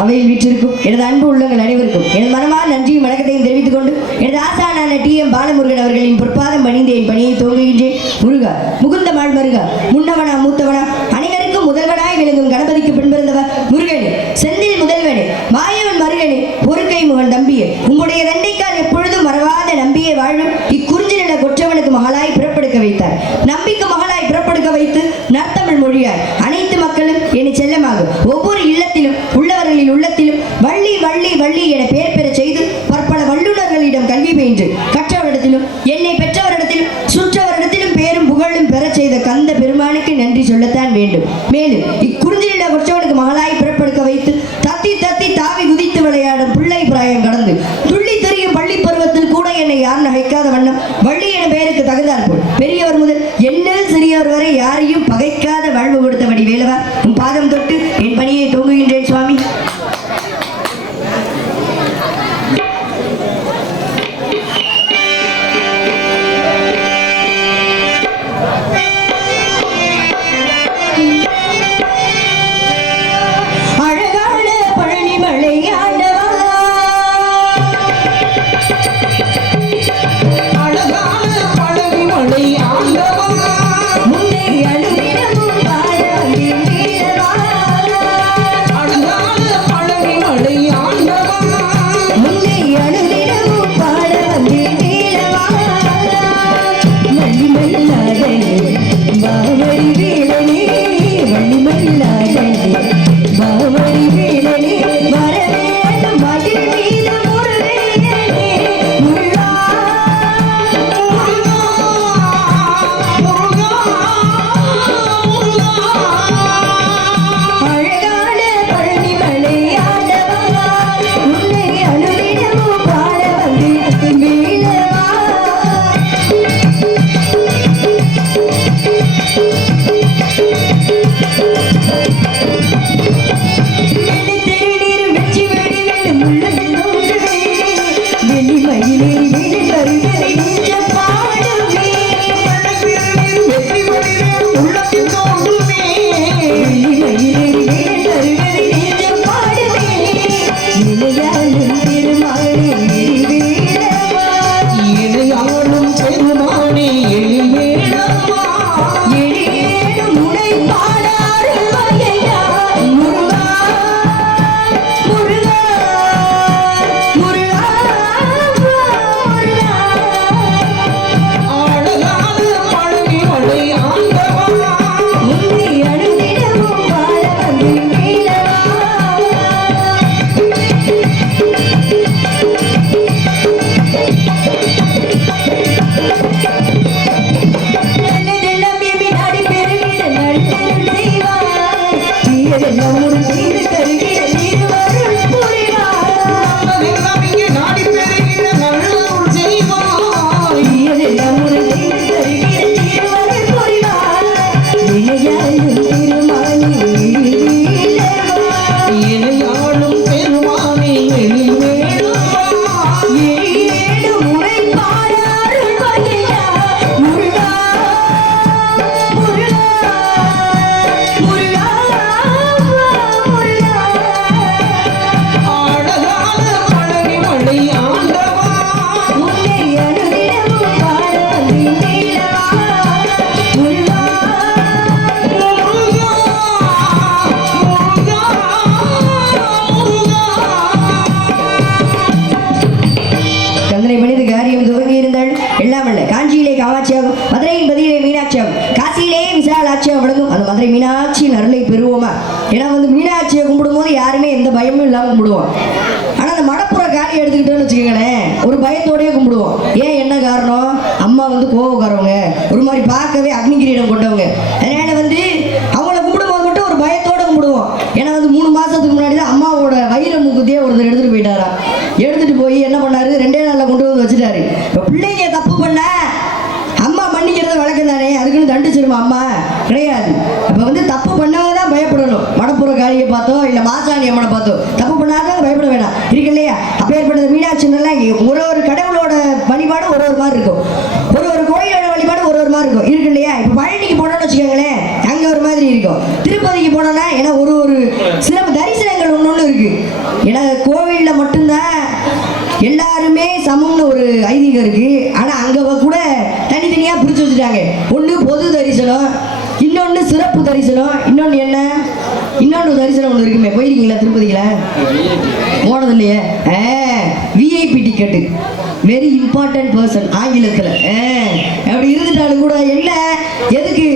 அவையில் வீற்றிருக்கும் எனது அன்பு உள்ளங்கள் அனைவருக்கும் எனது மனமான நன்றியும் வணக்கத்தையும் தெரிவித்துக் கொண்டு எனது ஆசானான டி.எம். பாலமுருகன் அவர்களின் பொற்பாதம் பணிந்து என் பணியை துவங்குகின்றேன். முருகா முகுந்த மாள் மருகா முன்னவனா மூத்தவனா அனைவருக்கும் முதல்வனாய் விளங்கும் கணபதிக்கு பின்பிருந்தவர் முருகனே, செந்தில் முதல்வனே, மாயவன் மருகனே, பொறுக்கை முகன் தம்பியே, உம்முடைய ரெண்டைக்கால் எப்பொழுதும் மறவாத நம்பியை வாழும் இக்குறிஞ்சி நில கொற்றவனுக்கு மகளாய் பிறப்படுக்க வைத்தார். நம்பிக்கு மகளாய் பிறப்படுக்க வைத்து நற்தமிழ் மொழியாய் அனைத்து மக்களும் என்னை செல்லமாக ஒவ்வொரு இல்லத்திலும் உள்ளவர்களின் உள்ளத்திலும் வள்ளி வள்ளி வள்ளி என பெயர் பெற செய்து பற்பல வல்லுநர்களிடம் கல்வி பயின்று கற்றவரிடத்திலும் என்னை பெற்றவரிடத்திலும் சுற்றவரிடத்திலும் பேரும் புகழும் பெற செய்த கந்த பெருமானுக்கு நன்றி சொல்லத்தான் வேண்டும். மேலும் இக்குறிஞ்சி நில கொற்றவனுக்கு மகளாய் பிறப்படுக்க வைத்து தத்தி தத்தி தாவி குதித்து விளையாடும் பிள்ளை பிராயம் கடந்து துள்ளி தெரியும் பள்ளி பருவத்தில் கூட என்னை யார் நகைக்காத வண்ணம் வள்ளி என பெயருக்கு தகுந்தாற்போல் பெரியவர் முதல் என்னில் சிறியவர் வரை யாரையும் பகைக்காத வாழ்வு கொடுத்தபடி வேலவா உன் பாதம் தொட்டு என் பணியை துவங்குகின்றேன் சுவாமி. மீனாட்சியின் அருளை பெறுவோமா? ஏன்னா வந்து மீனாட்சியை கும்பிடும்போது யாருமே எந்த பயமும் இல்லாமல் கும்பிடுவோம். ஆனால் அந்த மடப்புற காரியை எடுத்துக்கிட்டோன்னு வச்சுக்கோங்களேன், ஒரு பயத்தோடயே கும்பிடுவோம். ஏன் என்ன காரணம்? அம்மா வந்து கோவக்காரவங்க, ஒரு மாதிரி பார்க்கவே அக்னி கிரீடம் கொண்டவங்க. அதனால வந்து அவங்கள கும்பிடும்போது மட்டும் ஒரு பயத்தோட கும்பிடுவோம். ஏன்னா வந்து 3 மாசத்துக்கு முன்னாடி தான் அம்மாவோட வயிறு மூக்குத்தையே ஒருத்தர் எடுத்துட்டு போயிட்டாரா. எடுத்துட்டு போய் என்ன பண்ணாரு, 2 நாள்ல கொண்டு வந்து வச்சுட்டாரு. இப்போ பிள்ளைங்க தப்பு பண்ண அம்மா மன்னிக்கிறது வழக்கம் தானே, அதுக்குன்னு தண்டிச்சிருமா அம்மா? கிடையாது. அப்ப வந்து தப்பு பண்ணவங்க தான் பயப்படணும். மடப்புற காளியை பார்த்தோ இல்ல மாசாணி அம்மனை பார்த்தோ தப்பு பண்ணாதான் பயப்பட வேணாம், இருக்கு இல்லையா? அப்பேற்பட்ட மீனாட்சின்னெல்லாம் ஒரு கடவுளோட வழிபாடு ஒரு மாதிரி இருக்கும், ஒரு கோயிலோட வழிபாடு ஒரு மாதிரி இருக்கும், இருக்கு இல்லையா? இப்ப பழனிக்கு போனோம்னு வச்சுக்கோங்களேன், அங்க ஒரு மாதிரி இருக்கும். திருப்பதிக்கு போனோம்னா ஏன்னா ஒரு சிறப்பு தரிசனங்கள் ஒண்ணு இருக்கு. ஏன்னா கோவில்ல மட்டும்தான் எல்லாருமே சமம்னு ஒரு ஐதீகம் இருக்கு. ஆனா அங்க கூட தனித்தனியா பிரிச்சு வச்சுட்டாங்க. ஒண்ணு பொது தரிசனம், இன்னொன்னு சிறப்பு தரிசனம், இன்னொன்னு என்ன, இன்னொன்று தரிசனம் ஒன்று இருக்குமே. போயிருக்கீங்களா திருப்பதியில? போனது இல்லையே. VIP ticket, very important person ஆங்கிலத்தில். அப்படி இருந்துட்டாலும் கூட என்ன, எதுக்கு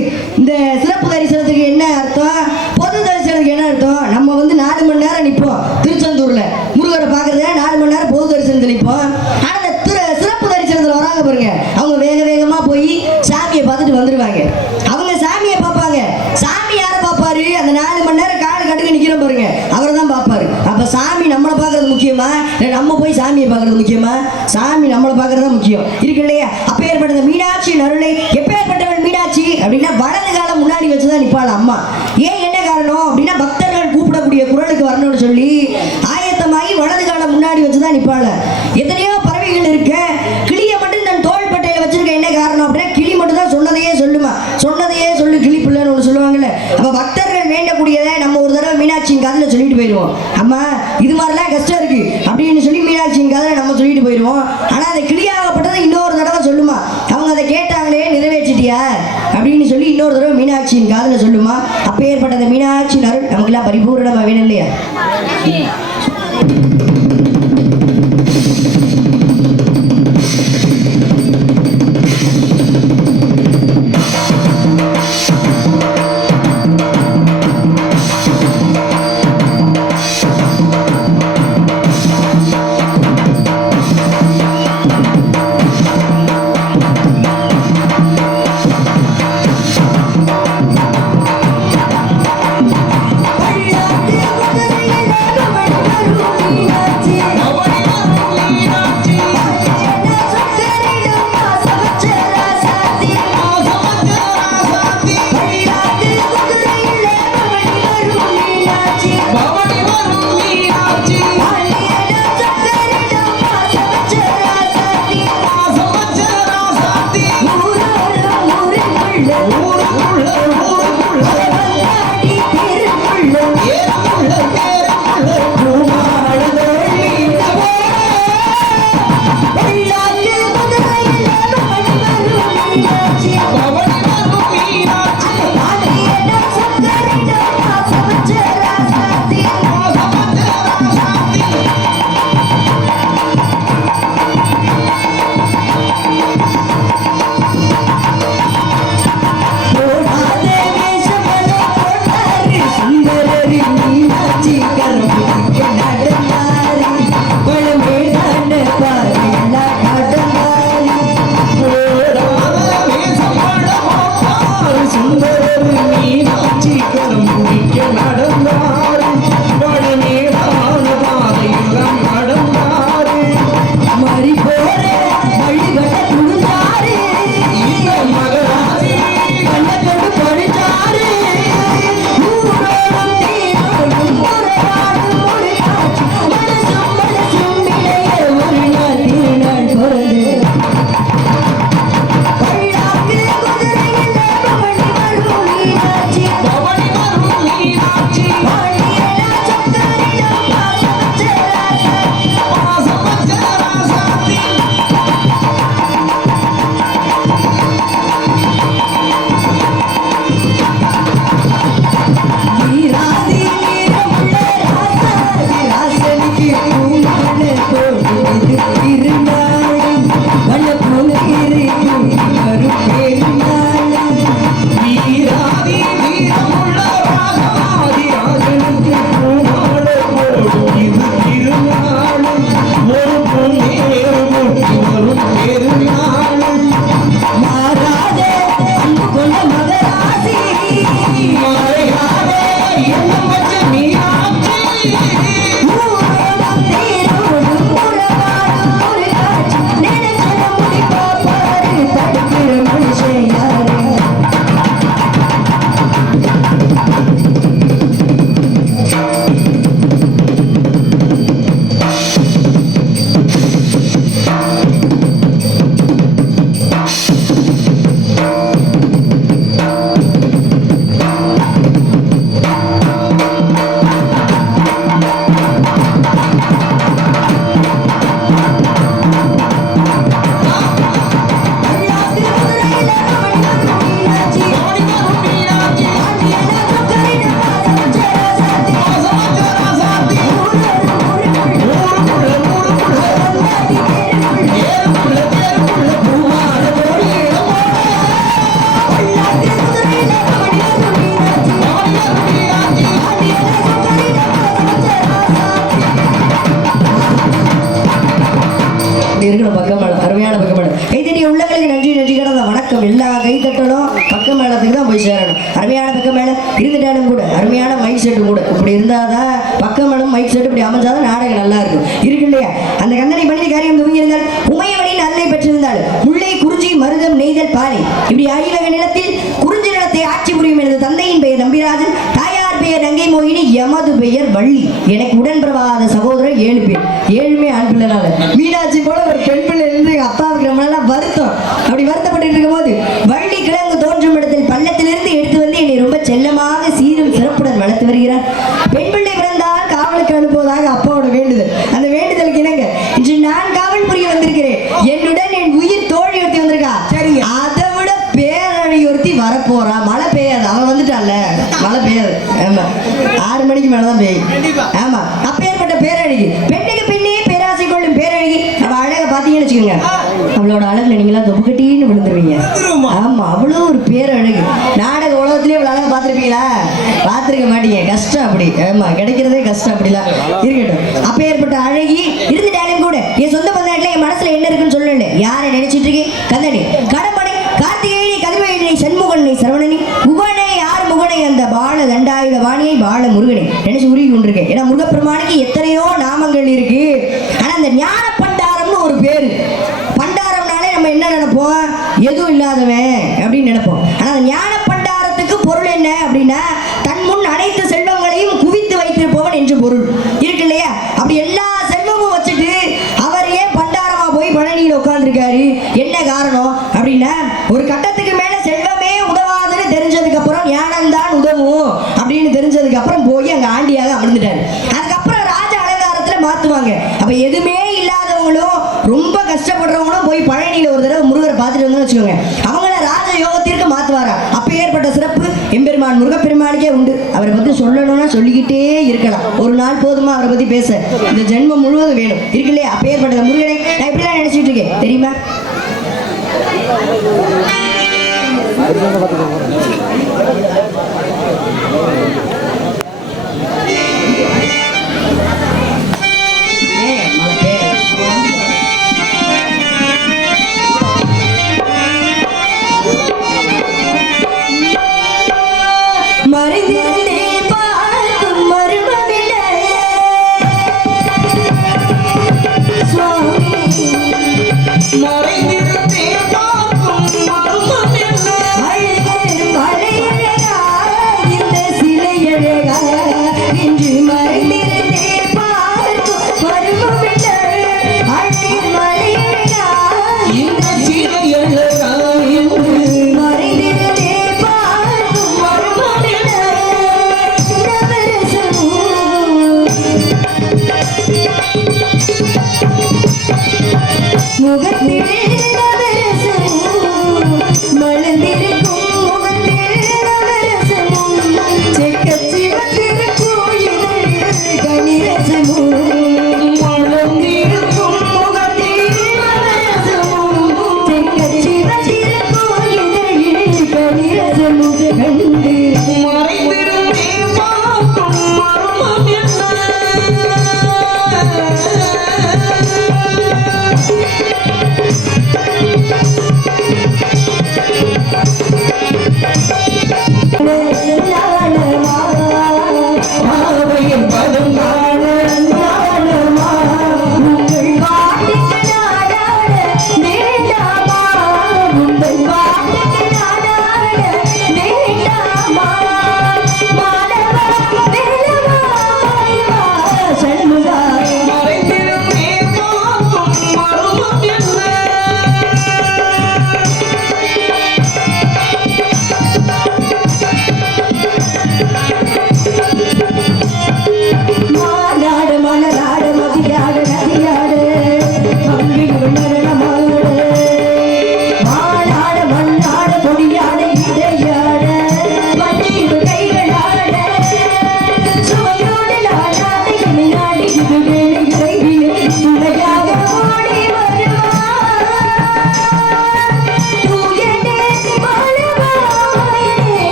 இந்த சிறப்பு தரிசனத்துக்கு என்ன அர்த்தம், பொது தரிசனத்துக்கு என்ன அர்த்தம்? நம்ம வந்து 4 மணி நேரம் நிற்போம் திருச்செந்தூர்ல முருகரை பார்க்கறத, 4 மணி நேரம் பொது தரிசனத்தில் நிற்போம். ஆனால் இந்த சிறப்பு தரிசனத்தில் வராங்க பாருங்க, அவங்க வேக வேகமாக போய் சாமியை பார்த்துட்டு வந்துடுவாங்க. அவங்க சாமியை பார்ப்பாங்க. சாமி யாரை பார்ப்பாரு? அந்த 4 மணி நேரம் காடு கட்டுக்க நிற்கிறோம் பாருங்க, அவரை தான் பார்ப்பாரு. அப்போ சாமி நம்மளை பார்க்கறது முக்கியமா, இல்லை நம்ம போய் சாமியை பார்க்கறது முக்கியமா? சாமி நம்மளை பார்க்கறது தான் முக்கியம், இருக்கு இல்லையா? அப்போ ஏற்பட்ட மீனாட்சி அருளை எப்பேற்பட்டவள் மீனாட்சி அப்படின்னா வலது காலம் முன்னாடி வச்சுதான் நிற்பாள் அம்மா. ஏன் என்ன காரணம் அப்படின்னா பக்தர்கள் கூப்பிடக்கூடிய குரலுக்கு வரணும்னு சொல்லி ஆயத்தமாகி வலது காலம் முன்னாடி வச்சுதான் நிற்பாள். எத்தனையோ பறவைகள் இருக்கு, கிளியை மட்டும் தன் தோள்பட்டையில வச்சிருக்க. என்ன காரணம் அப்படின்னா கிளி மட்டும் தான் சொன்னதையே சொல்லுமா, சொன்னதையே சொல்லு கிளி பிள்ளைன்னு ஒன்று சொல்லுவாங்கல்ல. அப்போ பக்தர்கள் வேண்டக்கூடியதை நம்ம ஒரு தடவை மீனாட்சியின் காதில் சொல்லிட்டு போயிடுவோம். அம்மா இது மாதிரிலாம் கஷ்டம் இருக்கு அப்படின்னு சொல்லி மீனாட்சியின் காதில் நம்ம சொல்லிட்டு போயிடுவோம். ஆனால் அந்த கிளியாகப்பட்டதை இன்னொரு தடவை சொல்லுமா, அவங்க அதை கேட்டாங்களே நிறைவேற்றிட்டியா அப்படின்னு சொல்லி இன்னொரு தடவை மீனாட்சியின் காதில் சொல்லுமா. அப்போ ஏற்பட்ட அந்த மீனாட்சியின் அருள் நமக்குலாம் பரிபூர்ணமாக வேணும் இல்லையா? மீனாட்சி கரம் பிடிக்க நடந்த அருமையான மைக் செட்டு கூட. இப்படி இருந்தாதான் பக்கமளம் மைக் செட்டு இப்படி அமைஞ்சாதான் நாடகம் நல்லா இருக்கும். இருக்கு இல்லையா? அந்த கந்தனை பண்ணி காரியம் துவங்கியிருந்தால் உமையவனின் அல்லை பெற்றிருந்தாள். முல்லை குறிஞ்சி மருதம் நெய்தல் பாலை இப்படி ஐவக நிலத்தில் குறிஞ்சி நிலத்தை ஆட்சி புரியும். எனது தந்தையின் பெயர் நம்பிராஜன், தாயார் பெயர் நங்கை மோகினி, எமது பெயர் வள்ளி. எனக்கு உடன்பிறவாத சகோதரர் 7 பேர். 7மே ஆண் பிள்ளைனால மீனாட்சி போல ஒரு பெண் பிள்ளை இருந்து அப்பாவுக்கு ரொம்ப நாளா வருத்தம். அப்படி வருத்தப்பட்டு இருக்கும் போது வள்ளி கிழங்கு தோன்றும் இடத்தில் பள்ளத்திலிருந்து எடுத்து வந்து என்னை ரொம்ப செல்லமாக சீரும் சிறப்புடன் வளர்த்து வருகிறார். பெண் பிள்ளை பிறந்தால் காவலுக்கு அனுப்புவதாக அப்பாவோட வேண்டுதல். அந்த வேண்டுதலுக்கு இணங்க இன்று நான் காவல் புரிய வந்திருக்கிறேன். என்னுடன் என் உயிர் தோழி ஒருத்தி வந்திருக்கா. சரிங்க. அதை விட பேரழி ஒருத்தி வரப்போறா. மழை பெய்யாது, அவன் வந்துட்டான்ல, மழை பெய்யாது. ஆமா, 6 மணிக்கு மேலதான் பெய்யும். ஆமா, அப்பேற்பட்ட பேரழகி, பெண்ணுக்கு பெண்ணே பேராசை கொள்ளும் பேரழகி. அவ அழக பாத்தீங்கன்னு வச்சுக்கோங்க, அவளோட அழகுல நீங்களா தொப்புக்கட்டின்னு விழுந்துருவீங்க. ஆமா, அவ்வளோ ஒரு பேரழகு. நாடக உலகத்திலேயே இவ்வளவு அழகா பார்த்துருப்பீங்களா? பார்த்துருக்க மாட்டீங்க, கஷ்டம். அப்படி ஆமா, கிடைக்கிறதே கஷ்டம். அப்படிலாம் இருக்கட்டும். அப்பேற்பட்ட அழகி இருந்துட்டாலும் கூட என் சொந்த பந்தாட்டில் என் மனசுல என்ன இருக்குன்னு சொல்லல. யாரை நினைச்சிட்டு இருக்கேன்? கந்தனி, கடம்பனை, கார்த்திகேயனை, கதிர்வேயனை, சண்முகனை, சரவணனை, முகனை, யார் முகனை, அந்த பால தண்டாயுத வாணியை, பால முருகனை நினைச்சு உருகி கொண்டிருக்கேன். ஏன்னா முருகப்பெருமானுக்கு எத்தனையோ நாமங்கள் இருக்கு. ஆனா அந்த ஞான பண்டாரம்னு ஒரு பேரு. பண்டாரம்னாலே நம்ம என்ன நினைப்போம்? எதுவும் இல்லாதவன் அப்படின்னு நினைப்போம். ஆனா அந்த ஞான பண்டாரத்துக்கு பொருள் என்ன அப்படின்னா, தன் முன் அனைத்து செல்வங்களையும் குவித்து வைத்திருப்பவன் என்று பொருள் இருக்கு இல்லையா? அப்படி எல்லா செல்வமும் வச்சுட்டு அவர் ஏன் பண்டாரமா போய் பழனியில் உட்கார்ந்துருக்காரு? என்ன காரணம் அப்படின்னா, ஒரு கட்டத்துக்கு மேல செல்வமே உதவாதுன்னு தெரிஞ்சதுக்கு அப்புறம் ஞானம்தான் உதவும் அப்படின்னு தெரிஞ்சதுக்கு அப்புறம் போய் அங்க ஆண்டியாக அமர்ந்துட்டாரு. அதுக்கப்புறம் ராஜ அலங்காரத்துல மாத்துவாங்க. அப்ப எதுவுமே இல்லாதவங்களும் ரொம்ப கஷ்டப்படுறவங்களும் போய் பழனியில ஒரு தடவை முருகரை பார்த்துட்டு வந்து வச்சுக்கோங்க, அவங்கள ராஜ யோகத்திற்கு மாத்துவாரா. அப்ப ஏற்பட்ட சிறப்பு எம்பெருமான் முருகப்பெருமானுக்கே உண்டு. அவரை பத்தி சொல்லணும்னா சொல்லிக்கிட்டே இருக்கலாம். ஒரு நாள் போதுமா அவரை பத்தி பேச? இந்த ஜென்மம் முழுவதும் வேணும். இருக்கு இல்லையா? அப்ப ஏற்பட்ட முருகனை நான் இப்படிலாம் நினைச்சிட்டு இருக்கேன் தெரியுமா? இந்த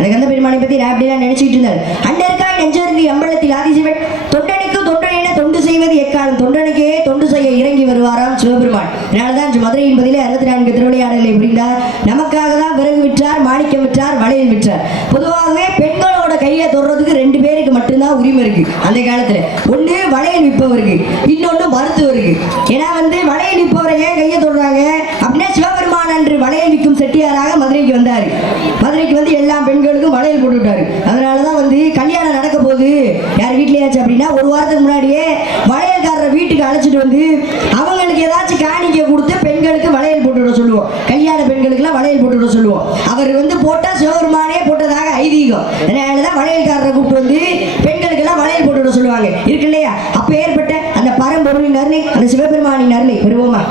அந்த கந்த பெருமானை பத்தி நான் அப்படிலாம் நினைச்சிட்டு இருந்தாரு. அண்டற்காய் நெஞ்சருக்கு அம்பலத்தில் ஆதிசிவன் தொண்டனுக்கு தொண்டன் என தொண்டு செய்வது எக்காலம் தொண்டனுக்கே தொண்டு செய்ய இறங்கி வருவாராம் சிவபெருமான். அதனால்தான் மதுரையின் பதிலே 64 திருவிளையாடலை புரிந்தார். நமக்காக தான் விறகு விற்றார், மாணிக்கம் விற்றார், வளையல் விற்றார். பொதுவாகவே பெண்களோட கையை தொடுறதுக்கு 2 பேருக்கு மட்டும்தான் உரிமை இருக்கு அந்த காலத்துல. ஒண்ணு வளையல் விற்பவருக்கு, இன்னொன்னு மருத்துவருக்கு. ஏன்னா வளையல் விற்பவரை ஏன் கையை தொடுறாங்க அப்படின்னா சிவபெருமான் அன்று வளையல் விற்கும் செட்டியாராக மதுரைக்கு வந்தாரு. மதுரைக்கு வந்து எல்லா பெண்களுக்கும் வளையல் போட்டு விட்டாரு. அதனாலதான் கல்யாணம் நடக்க போகுது யார் வீட்லயாச்சு அப்படின்னா ஒரு வாரத்துக்கு முன்னாடியே வளையல்காரரை வீட்டுக்கு அழைச்சிட்டு வந்து அவங்களுக்கு ஏதாச்சும் காணிக்கை கொடுத்து பெண்களுக்கு வளையல் போட்டு விட சொல்லுவோம். கல்யாண பெண்களுக்கு எல்லாம் வளையல் போட்டு விட சொல்லுவோம். அவர் போட்டா சிவபெருமானே போட்டதாக ஐதீகம். அதனாலதான் வளையல்காரரை கூப்பிட்டு வந்து பெண்களுக்கு எல்லாம் வளையல் போட்டு விட சொல்லுவாங்க இருக்கு இல்லையா. அப்ப ஏற்பட்ட அந்த பரம்பொருளின் அருளை, அந்த சிவபெருமானின் அருளை பெறுவோமா?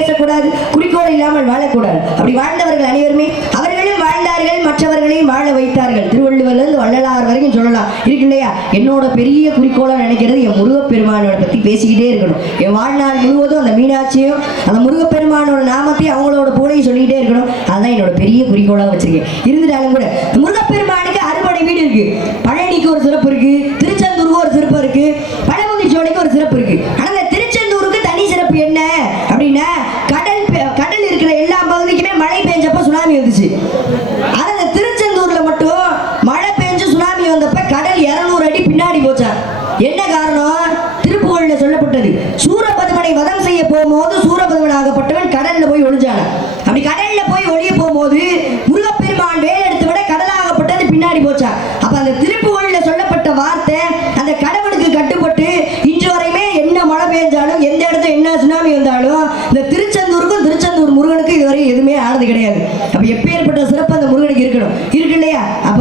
வாழக்கூடாது, குறிக்கோள் இல்லாமல் வாழக்கூடாது. அப்படி வாழ்ந்தவர்கள் அனைவருமே அவர்களும் வாழ்ந்தார்கள், மற்றவர்களையும் வாழ வைத்தார்கள். திருவள்ளுவர்லேருந்து வள்ளலார் வரைக்கும் சொல்லலாம் இருக்கு இல்லையா. என்னோட பெரிய குறிக்கோளாக நினைக்கிறது என் முருகப்பெருமானோட பற்றி பேசிக்கிட்டே இருக்கணும். என் வாழ்நாள் முழுவதும் அந்த மீனாட்சியும் அந்த முருகப்பெருமானோட நாமத்தையும் அவங்களோட புகழையும் சொல்லிக்கிட்டே இருக்கணும். அதுதான் என்னோட பெரிய குறிக்கோளாக வச்சிருக்கேன். இருந்துட்டாலும் கூட முருகப்பெருமானுக்கு அறுபடை வீடு இருக்கு. பழனிக்கு ஒரு சிறப்பு இருக்கு, திருச்செந்தூருக்கு ஒரு சிறப்பு இருக்கு, பழமுதிர்ச்சோலைக்கு ஒரு சிறப்பு இருக்கு. ஆனால் இந்த திருச்செந்தூருக்கு தனி சிறப்பு என்ன அப்படின்னா, கடல் இருக்கிற எல்லா பகுதிக்குமே மழை பெஞ்சப்ப சுனாமி வந்துச்சு. ஆனா இந்த திருச்செந்தூர்ல மட்டும் மழை பெஞ்சு சுனாமி வந்தப்ப கடல் 200 அடி பின்னாடி போச்சா. என்ன காரணம்? திருப்புகழ்ல சொல்லப்பட்டது, சூரபதுமனை வதம் செய்ய போகும்போது சூரபதுமன் ஆகப்பட்டவன் கடல்ல போய் ஒளிஞ்சான. அப்படி கடல்ல போய் ஒளிய போகும்போது முருகப்பெருமான் வேலை எடுத்து விட கடலாகப்பட்டது பின்னாடி போச்சா. அப்ப அந்த திருப்புகழ்ல சொல்லப்பட்ட வார்த்தை அந்த கடவுளுக்கு கட்டுப்பட்டு இன்று வரையுமே என்ன மழை பெஞ்சாலும் எந்த இடத்துல என்ன சுனாமி வந்தாலும் இந்த திருச்செந்தூருக்கும் திருச்செந்தூர் முருகனுக்கு இதுவரை எதுவுமே ஆனது கிடையாது. அப்ப எப்பேற்பட்ட சிறப்பு அந்த முருகனுக்கு இருக்கணும் இருக்கு இல்லையா. அப்ப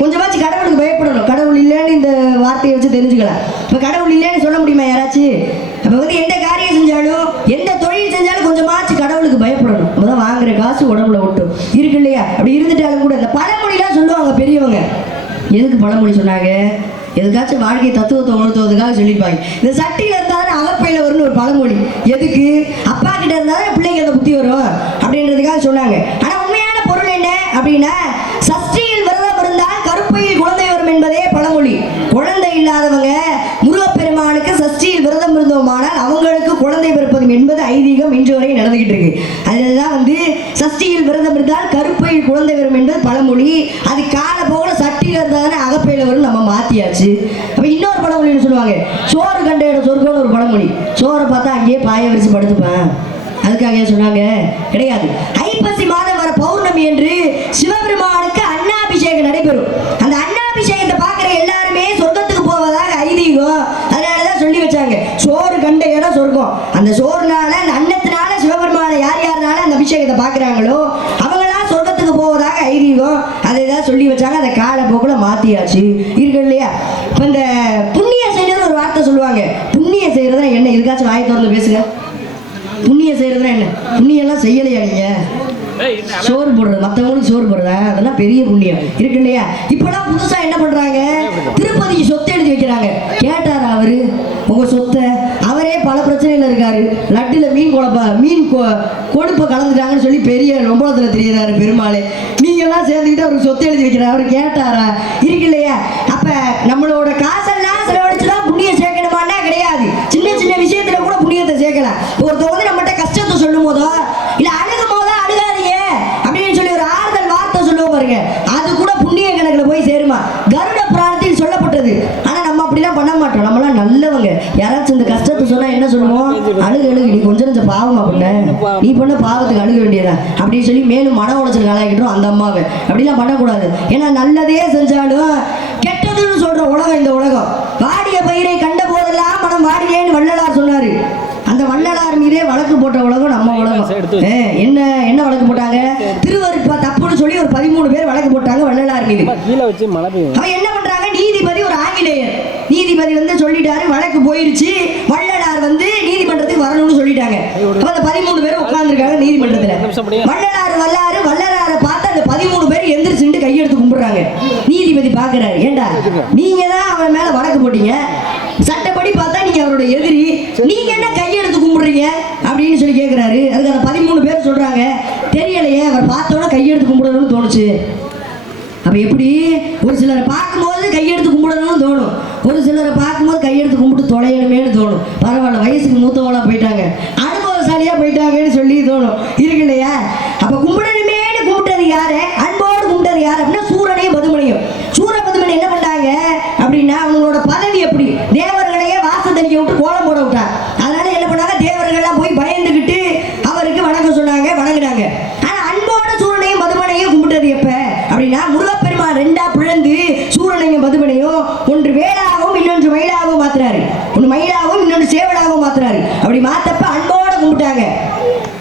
கொஞ்சமாச்சு கடவுளுக்கு பயப்படணும். கடவுள் இல்லைன்னு இந்த வார்த்தையை வச்சு தெரிஞ்சுக்கலாம். இப்ப கடவுள் இல்லைன்னு சொல்ல முடியுமா யாராச்சும்? அப்ப எந்த காரியம் செஞ்சாலும் எந்த தொழில் செஞ்சாலும் கொஞ்சமாச்சு கடவுளுக்கு பயப்படணும். அப்பதான் வாங்குற காசு உடம்புல ஒட்டும் இருக்கு இல்லையா. அப்படி இருந்துட்டாலும் கூட இந்த பழமொழிலாம் சொல்லுவாங்க பெரியவங்க. எதுக்கு பழமொழி சொன்னாங்க? எதுக்காச்சும் வாழ்க்கை தத்துவத்தை உணர்த்துவதுக்காக சொல்லியிருப்பாங்க. இந்த சட்டியில இருந்தாலும் அகப்பையில வரும்னு ஒரு பழமொழி. எதுக்கு? அப்பா கிட்ட இருந்தாலும் பிள்ளைங்க அந்த புத்தி வரும் அப்படின்றதுக்காக சொன்னாங்க. ஆனா உண்மையான பொருள் என்ன அப்படின்னா, சஷ்டியில் விரதம் இருந்தால் கருப்பையில் குழந்தை வரும் என்பதே பழமொழி. குழந்தை இல்லாதவங்க முருகப்பெருமானுக்கு சஷ்டியில் விரதம் இருந்தோமானால் அவங்களுக்கு குழந்தை பிறப்பது என்பது ஐதீகம் இன்று வரை நடந்துகிட்டு இருக்கு. அதுதான் சஷ்டியில் விரதம் இருந்தால் கருப்பையில் குழந்தை வரும் என்பது பழமொழி. அது கால போக சட்டியில் இருந்தாதானே அகப்பையில வரும் நம்ம மாத்தியாச்சு. அப்ப இன்னொரு பழமொழின்னு சொல்லுவாங்க, சோறு கண்ட இடம் சொர்க்கம்னு ஒரு பழமொழி. சோறை பார்த்தா அங்கேயே பாய விரிச்சு படுத்துப்பேன். அதுக்காக சொன்னாங்க கிடையாது. ஐப்பசி மாதம் வர பௌர்ணமி என்று சிவபெருமானுக்கு அன்னாபிஷேகம் நடைபெறும். அந்த அன்னாபிஷேகத்தை பார்க்கிற எல்லாருமே சொர்க்கத்துக்கு போவதாக ஐதீகம். அதனாலதான் சொல்லி வச்சாங்க, சோறு கண்ட இடம் சொர்க்கம். அந்த சோறுனால அந்த அன்னத்தினால சிவபெருமானை யார்னால அந்த அபிஷேகத்தை பார்க்கிறாங்களோ அவங்களாம் சொர்க்கத்துக்கு போவதாக ஐதீகம். அதை தான் சொல்லி வச்சாங்க. அந்த காலப்போக்கில் மாத்தியாச்சு இருக்கு இல்லையா. இப்ப இந்த புண்ணிய செய்யறது ஒரு வார்த்தை சொல்லுவாங்க. புண்ணிய செய்யறதா என்ன? இதுக்காச்சும் வாயை திறந்து பேசுங்க. புண்ணியம் செய்யறதுனா என்ன? புண்ணியம் எல்லாம் செய்யலையா நீங்க? சோறு போடுறது, மற்றவங்களுக்கு சோறு போடுறதா? அதெல்லாம் பெரிய புண்ணியம் இருக்கு இல்லையா. இப்பெல்லாம் புதுசா என்ன பண்றாங்க, திருப்பதிக்கு சொத்தை எழுதி வைக்கிறாங்க. கேட்டாரா அவரு உங்க சொத்தை? அவரே பல பிரச்சனையில இருக்காரு. லட்டுல மீன் கொழுப்பை கலந்துட்டாங்கன்னு சொல்லி பெரிய ரொம்பத்துல தெரியுறாரு பெருமாளே. நீங்க எல்லாம் சேர்ந்துக்கிட்டு அவருக்கு சொத்தை எழுதி வைக்கிறார். அவரு கேட்டாரா? இருக்கு இல்லையா. அப்ப நம்மளோட காசெல்லாம் செலவழிச்சுதான் புண்ணியம் சேர்க்கணுமான்னா கிடையாது. சின்ன சின்ன விஷயத்துல கூட புண்ணியத்தை சேர்க்கலாம். ஒருத்தவங்க நம்மகிட்ட கஷ்டத்தை சொல்லும் போதோ இல்ல அழுகும் போதோ அழுகாதீங்க அப்படின்னு சொல்லி ஒரு ஆறுதல் வார்த்தை சொல்லுவோம் பாருங்க, அது கூட புண்ணிய கணக்குல போய் சேருமா. கருட புராணத்தில் சொல்லப்பட்டது. ஆனா நம்ம அப்படிலாம் பண்ண மாட்டோம். நம்மளாம் நல்லவங்க. யாராச்சும் இந்த கஷ்டத்தை சொன்னா என்ன சொல்லுவோம்? அழுகு நீ கொஞ்சம் பாவமா பண்ண, நீ பண்ண பாவத்துக்கு அழுக வேண்டியதா அப்படின்னு சொல்லி மேலும் மன உளைச்சல் காலாக்கிட்டோம் அந்த அம்மாவை. அப்படிலாம் பண்ணக்கூடாது. ஏன்னா நல்லதே செஞ்சாலும் கெட்டதுன்னு சொல்ற உலகம் இந்த உலகம். வாடிய பயிரை கண்ட போதெல்லாம் மனம் வாடியேன்னு வள்ளலார் சொன்னாரு. அந்த வள்ளலார் மீதே வழக்கு போட்ட உலகம் நம்ம உலகம். என்ன வழக்கு போட்டாங்க? திருவருட்பா தப்புன்னு சொல்லி ஒரு 13 பேர் வழக்கு போட்டாங்க வள்ளலார் மீது. அவன் என்ன பண்றாங்க? நீதிபதி ஒரு ஆங்கிலேயர். நீதிபதி சொல்லிட்டாரு, வழக்கு போயிருச்சு. வள்ளலார் நீதிமன்றத்துக்கு வரணும்னு சொல்லிட்டாங்க. அப்ப அந்த 13 பேர் உட்கார்ந்துருக்காங்க நீதிமன்றத்துல. வள்ளலாரை பார்த்து அந்த 13 பேர் எந்திரிச்சுட்டு கையெடுத்து கும்பிடுறாங்க. நீதிபதி பாக்குறாரு, ஏண்டா நீங்க தான் அவன் மேல வழக்கு போட்டீங்க, சட்டப்படி பார்த்தா நீங்க அவரோட எதிரி, நீங்க என்ன கையெடுத்து கும்பிடுறீங்க அப்படின்னு சொல்லி கேட்கிறாரு. அதுக்கு அந்த 13 பேர் சொல்றாங்க, தெரியலையே, அவர் பார்த்தோன்னா கையெடுத்து கும்பிடணும்னு தோணுச்சு. அப்ப எப்படி? ஒரு சிலரை பார்க்கும்போது கையெடுத்து கும்பிடணும்னு தோணும், ஒரு சிலரை பார்க்கும்போது கையெடுத்து கும்பிட்டு தொலையணுமேனு தோணும். பரவாயில்ல, வயசுக்கு மூத்தவங்களா போயிட்டாங்க, அனுபவசாலியா போயிட்டாங்கன்னு சொல்லி தோணும் இருக்கு இல்லையா. அப்ப கும்பிடணுமேனு கும்பிட்டது யாரு? அன்போடு கும்பிட்டது யாரு அப்படின்னா சூரனையும் பதுமனையும். சூரபதுமன் என்ன பண்ணாங்க அப்படின்னா, அவங்களோட பதவி எப்படி? தேவர்களையே வாசத்தடிக்க விட்டு கோலம் போட விட்டார். அதனால என்ன பண்ணாங்க? தேவர்கள்லாம் போய் பயந்துகிட்டு அவருக்கு வணக்கம் சொன்னாங்க, வணங்கினாங்க. ஆனா அன்போட சூரனையும் பதுமனையும் கும்பிட்டது எப்ப அப்படின்னா, முருகப்பெருமான் 2ஆ பிளந்து சூரனையும் பதுமனையும் ஒன்று வேளாகவும் இன்னொன்று மயிலாகவும் மாத்துறாரு. ஒன்று மயிலாகவும் இன்னொன்று சேவலாகவும் மாத்துறாரு. அப்படி மாத்தப்ப அன்போட கும்பிட்டாங்க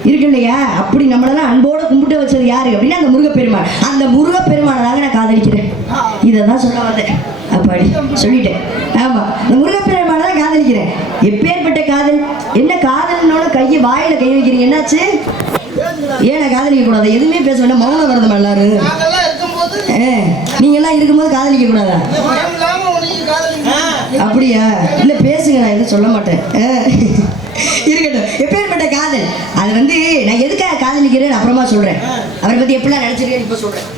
இருக்கு இல்லையா. அப்படி நம்மளெல்லாம் அன்போட கும்பிட்டு வச்சது யாரு அப்படின்னா அந்த முருகப்பெருமான். அந்த முருகப்பெருமானை தாங்க நான் காதலிக்கிறேன். இதைதான் சொல்ல வந்தேன். அப்படி சொல்லிட்டேன். ஆமா, இந்த முருகப்பெருமானை தான் காதலிக்கிறேன். எப்பேற்பட்ட காதல்? என்ன காதல்னோட கையை வாயில கை வைக்கிறீங்க, என்னாச்சு? ஏன்னா காதலிக்க கூடாது, எதுவுமே பேச வேண்டாம், மௌனம் வரதுமா எல்லாரும். நீங்க எல்லாம் இருக்கும்போது காதலிக்க கூடாதா? அப்படியா? இல்ல பேசுங்க, நான் எதுவும் சொல்ல மாட்டேன். இருக்கட்டும். எப்பேற்பட்ட காதல் அது வந்து நான் எதுக்காக காதலிக்கிறேன்னு அப்புறமா சொல்றேன். அவரை பத்தி எப்படிலாம் நினைச்சிருக்கேன் இப்ப சொல்றேன்.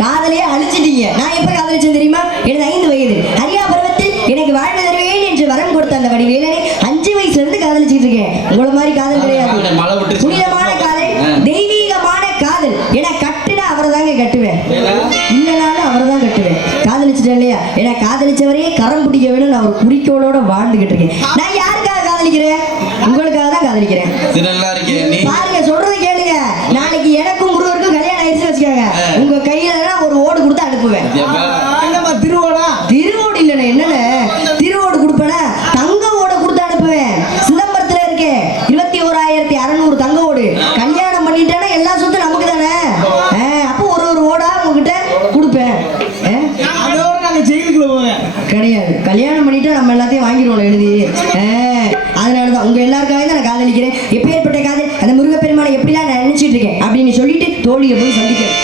காதலையே அழிச்சிட்டீங்க. நான் எப்ப காதலிச்சேன் தெரியுமா? எனது 5 வயது அரியா பருவத்தில் எனக்கு வாழ்வு தருவேன் என்று வரம் கொடுத்த அந்த வடிவேலனை 5 வயசுல இருந்து காதலிச்சிட்டு இருக்கேன். உங்களை மாதிரி காதல் கிடையாது. புனிதமான காதல், தெய்வீகமான காதல். ஏன்னா கட்டுனா அவரை தாங்க கட்டுவேன், இல்லைனாலும் அவரை தான் கட்டுவேன். காதலிச்சிட்டேன் இல்லையா? ஏன்னா காதலிச்சவரையே கரம் பிடிக்க வேணும். நான் ஒரு குறிக்கோளோட வாழ்ந்துகிட்டு இருக்கேன். நான் யாருக்காக காதலிக்கிறேன்? உங்களுக்காக தான் காதலிக்கிறேன். பாருங்க, சொல்றது கேளுங்க. நாளைக்கு எனக்கும் முருகருக்கும் கல்யாணம் ஆயிடுச்சுன்னு வச்சுக்காங்க, உங்க கையில ஒரு ஓடு கொடுத்து அனுப்புவேன். திருவோடா? திருவோடு இல்லைண்ணே. என்னென்ன திருவோடு கொடுப்பேன்னா தங்க ஓட கொடுத்து அனுப்புவேன். சிதம்பரத்துல இருக்கே 21,600 தங்க ஓடு. கல்யாணம் பண்ணிட்டேன்னா எல்லா சொத்தும் நமக்கு தானே. அப்போ ஒரு ஓடா உங்ககிட்ட கொடுப்பேன். கிடையாது, கல்யாணம் பண்ணிட்டு நம்ம எல்லாத்தையும் வாங்கிடுவோம் எழுதி. அதனாலதான் உங்க எல்லாருக்காக தான் நான் காதலிக்கிறேன். எப்பேற்பட்ட காதல், அந்த முருகப்பெருமானை எப்படிலாம் நான் நினைச்சிட்டு இருக்கேன் அப்படின்னு சொல்லிட்டு தோழியை போய் சந்திக்கிறேன்.